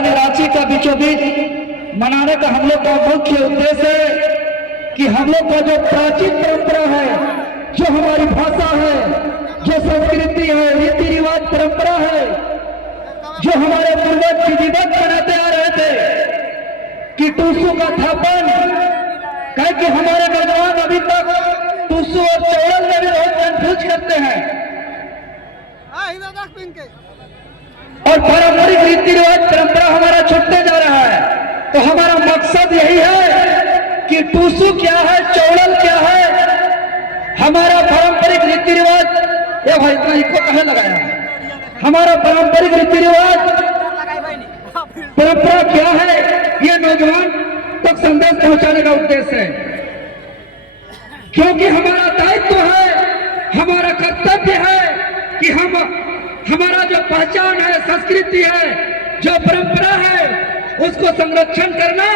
राजधानी रांची का बीचों बीच मनाने का हम लोग का मुख्य उद्देश्य है कि हम लोग का जो प्राचीन परंपरा है, जो हमारी भाषा है, जो संस्कृति है, रीति रिवाज परंपरा है, जो हमारे पूर्वज विधिवत बनाते आ रहे थे कि टूसू का थापन, कहे कि हमारे नौजवान अभी तक टूसू और चौड़ल में भी बहुत कंफ्यूज करते हैं और पारंपरिक रीति रिवाज परंपरा हमारा छूटते जा रहा है। तो हमारा मकसद यही है कि टूसू क्या है, चौड़ल क्या है, हमारा पारंपरिक रीति रिवाज, ये भाई इतना इको कहे लगाया, हमारा पारंपरिक रीति रिवाज परंपरा क्या है, ये नौजवान तक संदेश पहुंचाने का उद्देश्य है। क्योंकि हमारा दायित्व है, हमारा कर्तव्य है कि हमारा जो पहचान है, संस्कृति है, जो परंपरा है, उसको संरक्षण करना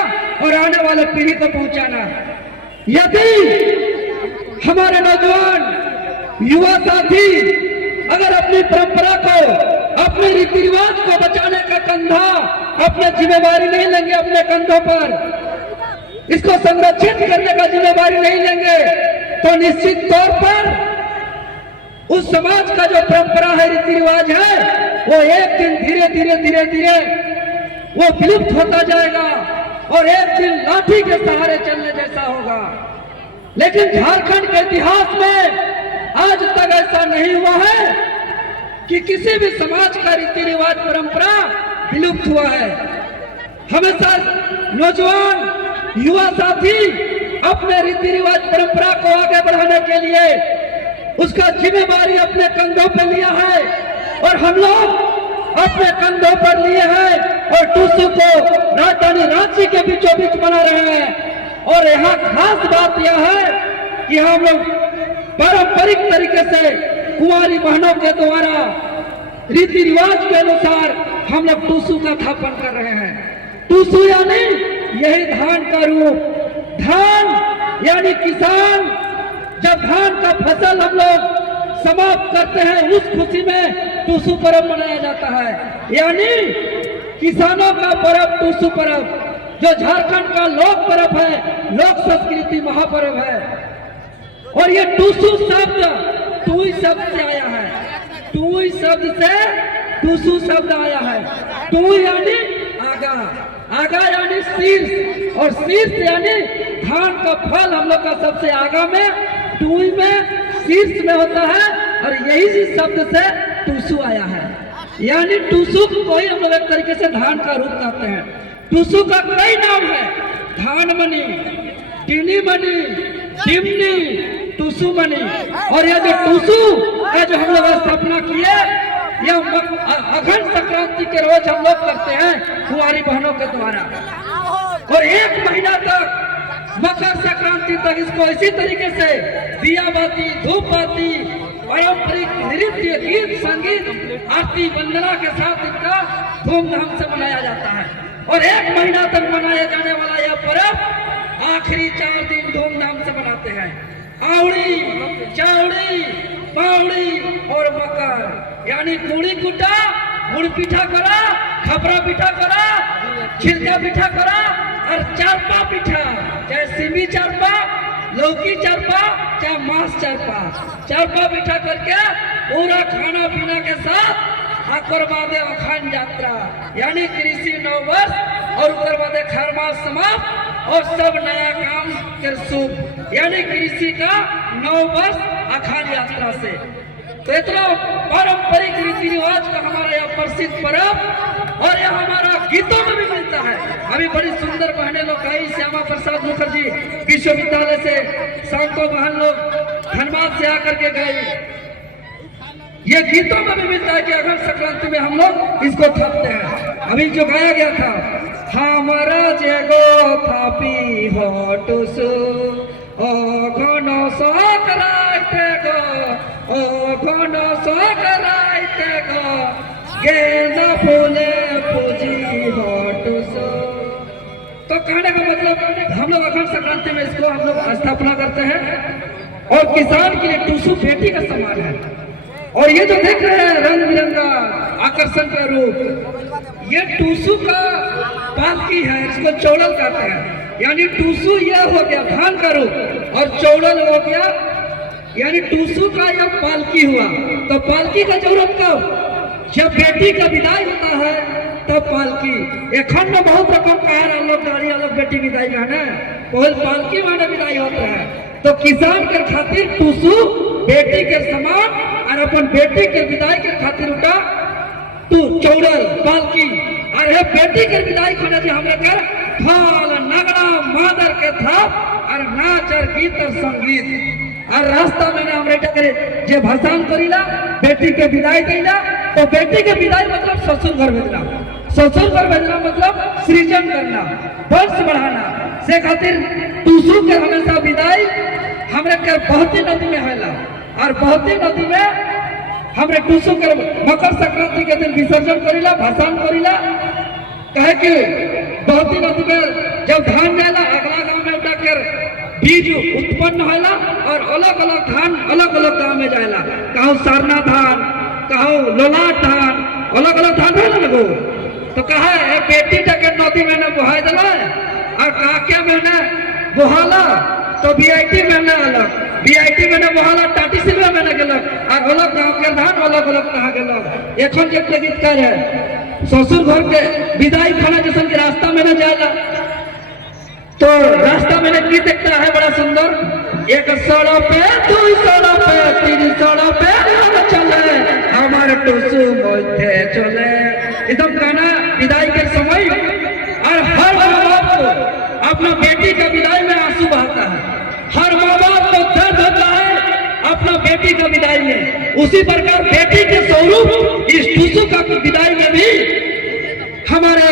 और आने वाले पीढ़ी को पहुंचाना। यदि हमारे नौजवान युवा साथी अगर अपनी परंपरा को, अपने रीति रिवाज को बचाने का कंधा, अपने जिम्मेवारी नहीं लेंगे अपने कंधों पर, इसको संरक्षित करने का जिम्मेवारी नहीं लेंगे, तो निश्चित तौर पर उस समाज का जो परंपरा है, रीति रिवाज है, वो एक दिन धीरे धीरे धीरे धीरे वो विलुप्त होता जाएगा और एक दिन लाठी के सहारे चलने जैसा होगा। लेकिन झारखंड के इतिहास में आज तक ऐसा नहीं हुआ है कि किसी भी समाज का रीति रिवाज परंपरा विलुप्त हुआ है। हमेशा नौजवान युवा साथी अपने रीति रिवाज परंपरा को आगे बढ़ाने के लिए उसका जिम्मेवारी अपने कंधों पर लिया है और हम लोग अपने कंधों पर लिए हैं और टूसू को राजधानी रांची के बीचों बीच बना रहे हैं। और यहाँ खास बात यह है कि हम लोग पारंपरिक तरीके से कुंवारी बहनों के द्वारा रीति रिवाज के अनुसार हम लोग टूसू का स्थापन कर रहे हैं। टूसू यानी यही धान का रूप, धान यानी किसान जब धान का फसल हम लोग समाप्त करते हैं, उस खुशी में टूसू पर्व मनाया जाता है। यानी किसानों का पर्व टूसू पर्व, जो झारखंड का लोक पर्व है, लोक संस्कृति महापर्व है। और ये टूसू शब्द टूई शब्द से आया है, टूई शब्द से टूसू शब्द आया है। टूई यानी आगा, आगा यानी शीर्ष, और शीर्ष यानी धान का फल हम लोग का सबसे आगा में, टूई में, शीर्ष में होता है। और यही शब्द से टूसू आया है। यानी टूसू को ही हम लोग एक तरीके से धान का रूप कहते हैं। टूसू का कई नाम है, धान मनी, टीनी मनी, टिमनी, टूसू मनी। और यह जो टूसू का जो हम लोग स्थापना किए, यह अघन संक्रांति के रोज हम लोग करते हैं कुंवारी बहनों के द्वारा। और एक महीना तक, मकर संक्रांति तक इसको इसी तरीके से दिया बाती, धूप बाती, पारंपरिक नृत्य, गीत, संगीत, आरती, वंदना के साथ इसका धूमधाम से मनाया जाता है। और एक महीना तक मनाया जाने वाला यह पर्व आखिरी 4 दिन धूमधाम से मनाते हैं। आवड़ी, चावड़ी, पावड़ी और मकर, यानी गुड़ी कुटा, गुड़ पीठा करा, खपरा पीठा करा, छिलका पीठा करा और चारपा पीठा, चाहे सिमी चारपा, लौकी चारपा, चाहे मांस चारपा, चारपा पीठा करके पूरा खाना पीना के साथ आकर बादे अखान यात्रा, यानी कृषि नववर्ष, और उतर बादे खरमास समाप्त और सब नया काम कर शुभ, यानी कृषि का नववर्ष अखान यात्रा से। तो इतना पारंपरिक रीति रिवाज का हमारा यह प्रसिद्ध पर्व, और यह हमारा गीतों में भी मिलता है। अभी बड़ी सुंदर बहनें लोग आई, श्यामा प्रसाद मुखर्जी विश्वविद्यालय से शाम को बहन लोग धनबाद से आकर के गई। ये गीतों में भी मिलता है कि अघन संक्रांति में हम लोग इसको थापते हैं। अभी जो गाया गया था, हमारा जेगो थापी हो टूसू ओ घनो सकराइते गो, ओ घनो सकराइते गो, गेंदा फूले पूजी हो टूसू। तो कहने का मतलब हम लोग अघन संक्रांति में इसको हम लोग स्थापना करते हैं। और किसान के लिए टूसू बेटी का समान है। और ये जो देख रहे हैं रंग बिरंगा आकर्षण का रूप, ये टूसू का पालकी है, इसको चौड़ल कहते हैं। यानी टूसू यह हो गया धान का रूप और चौड़ल हो गया, यानी टूसू का यह पालकी हुआ। तो पालकी का जरूरत कब? जब बेटी का विदाई होता है तब पालकी। एखन में बहुत रकम का लोग गाड़ी अलग बेटी विदाई का है, पहल पालकी माने विदाई होता है। तो किसान के खातिर टूसू बेटी के समान और अपन बेटी के विदाई के खातिर उठा तू चौड़ल पालकी। और हे बेटी के विदाई खोने जे हमरा कर ढोल नगड़ा मादर के था और नाच और गीत और संगीत। और रास्ता में हमरा करे जे भसान करीला बेटी के विदाई देला। तो बेटी के विदाई मतलब ससुर घर भेजना, ससुर घर भेजना मतलब सृजन करना, वंश बढ़ाना। से खातिर टूसू के हमेशा विदाई हमरे के बहती नदी में होला। और बहती नदी में हमरे टूसू के मकर संक्रांति के दिन विसर्जन करीला, भसान करीला। कहे कि बहती नदी में जब धान जाला अगला गांव में उठा कर बीज उत्पन्न होला और अलग अलग धान अलग अलग गांव में जाएला। कहूँ सरना धान, कहूँ लोलाट धान, अलग अलग धान है ना। तो कहा है बेटी के नदी में न बहा दिला और काके में न बहाला। तो बीआईटी में न अलग, बीआईटी में न बहाला, टाटी सिल्वा में न गलक और अलग गांव के धान अलग अलग कहा गलक। एखन के गीतकार है ससुर घर के विदाई खाना जैसे कि रास्ता में न जाएला। तो रास्ता में की देखता है बड़ा सुंदर, एक सड़क पे दो सड़क पे तीन सड़क पे चले हमारे टूसू मध्य चले। एकदम गाना विदाई के समय। और हर माँ बाप को अपना बेटी का विदाई में आंसू बहाता है, हर माँ बाप को दर्द होता है अपना बेटी का विदाई में। उसी प्रकार बेटी के स्वरूप इस टूसू का विदाई में भी हमारे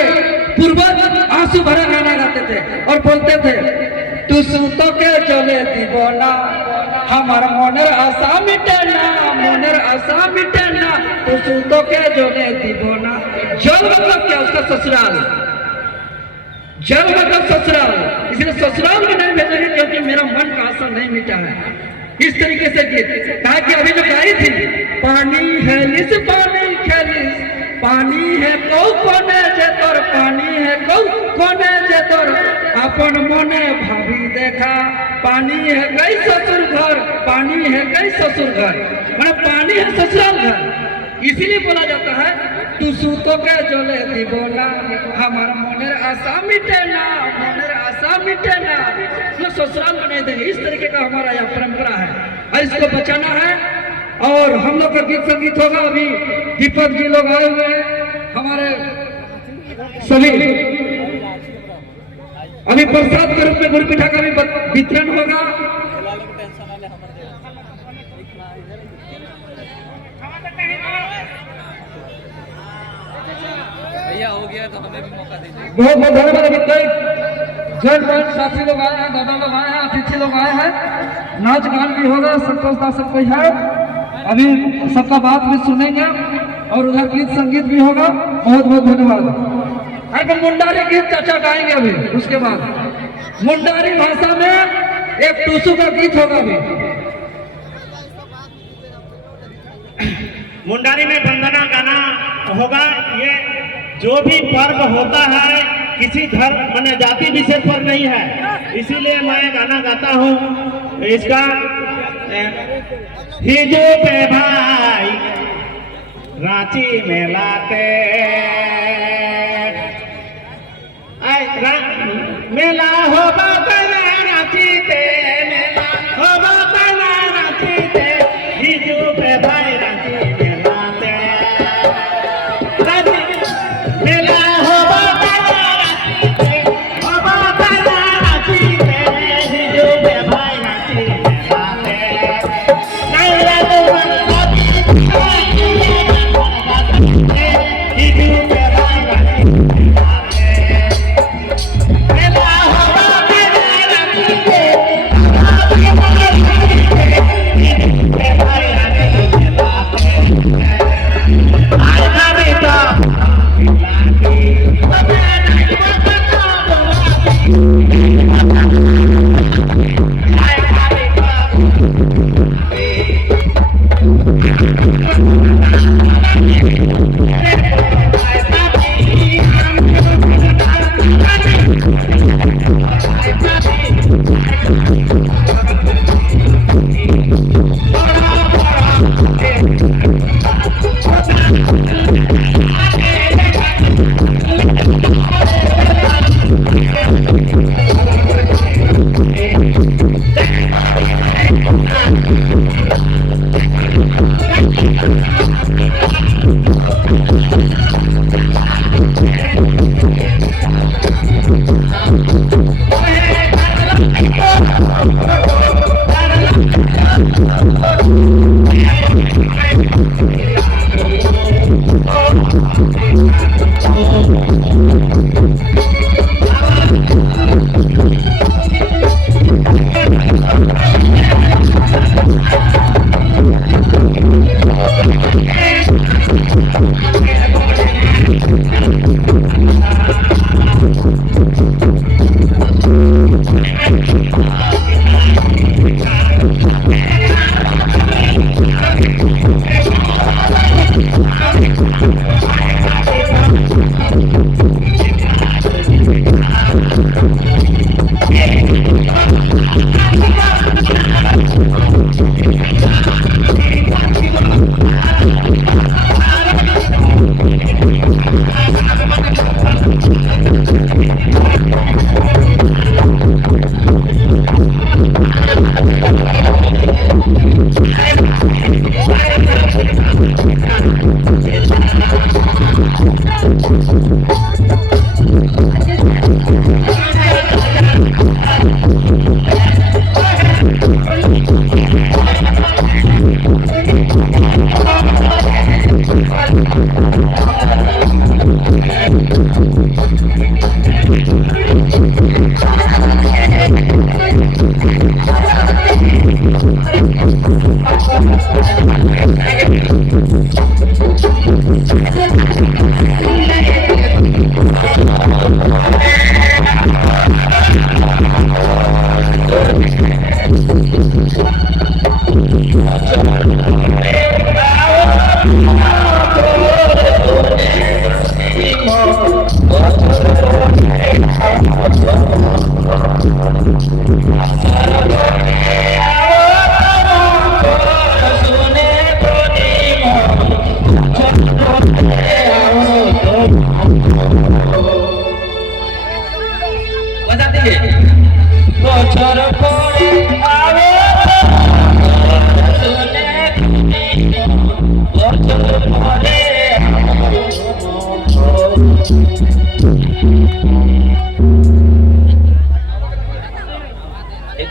पूर्वज आंसू भरा गाना गाते थे और बोलते थे टूसू तो के चले दीवाना हमार मोनर आशा मिटे ना, मोनर आशा मिटे ना, टूसू तो के चले दीवाना। जल मतलब क्या? उसका ससुराल। जल मतलब ससुराल, इसलिए ससुराल में नहीं भेजेंगे क्योंकि मेरा मन का आशा नहीं मिटा है। इस तरीके से गीत ताकि अभी जो गाई थी पानी है लिस पानी खेलिस, पानी है कौ कोने जे तोर, पानी है कौ कोने जे तोर, अपन मने भाभी देखा। पानी है कई ससुर घर, पानी है कई ससुर घर, मतलब पानी है ससुराल घर। इसीलिए बोला जाता है टूसू तो के जोले दीवाना हमार मोनेर आशा मिटे ना, मोनेर आशा मिटे ना। जो ससुराल में नहीं देंगे, इस तरीके का हमारा यह परंपरा है और इसको बचाना है। और हम लोग का गीत संगीत होगा। अभी दीपक जी लोग आए हुए हैं हमारे सभी। अभी प्रसाद के रूप में गुड़ पीठा का भी वितरण होगा। भैया हो गया तो हमें भी मौका दीजिए। बहुत बहुत धन्यवाद। अभी कई जन मान साथी लोग आए हैं, दादा लोग आए हैं, अतिथि लोग आए हैं। नाच गान भी होगा, संतोष दास सब कोई है। अभी सबका बात भी सुनेंगे और उधर गीत संगीत भी होगा। बहुत बहुत धन्यवाद। अगर मुंडारी गीत चाचा गाएंगे अभी, उसके बाद मुंडारी भाषा में एक टूसू का गीत होगा। अभी मुंडारी में वंदना गाना होगा। ये जो भी पर्व होता है किसी धर्म माने जाति विशेष पर नहीं है, इसीलिए मैं गाना गाता हूँ। इसका हिजो पे भाई रांची में लाते मेला हो रांची ते, मेला हो रांची ते, हिजो पे भाई रांची में लाते मेला हो रांची ते, हो रांची ते, हिजो पे भाई रांची में लाते। मेला हो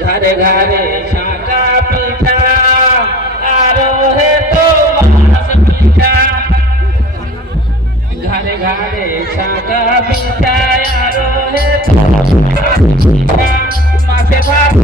घरे घरे शाका पीठा आरोहे तो मानस पीठा घरे घरे शाका पीठा आरोहे तो माथे भात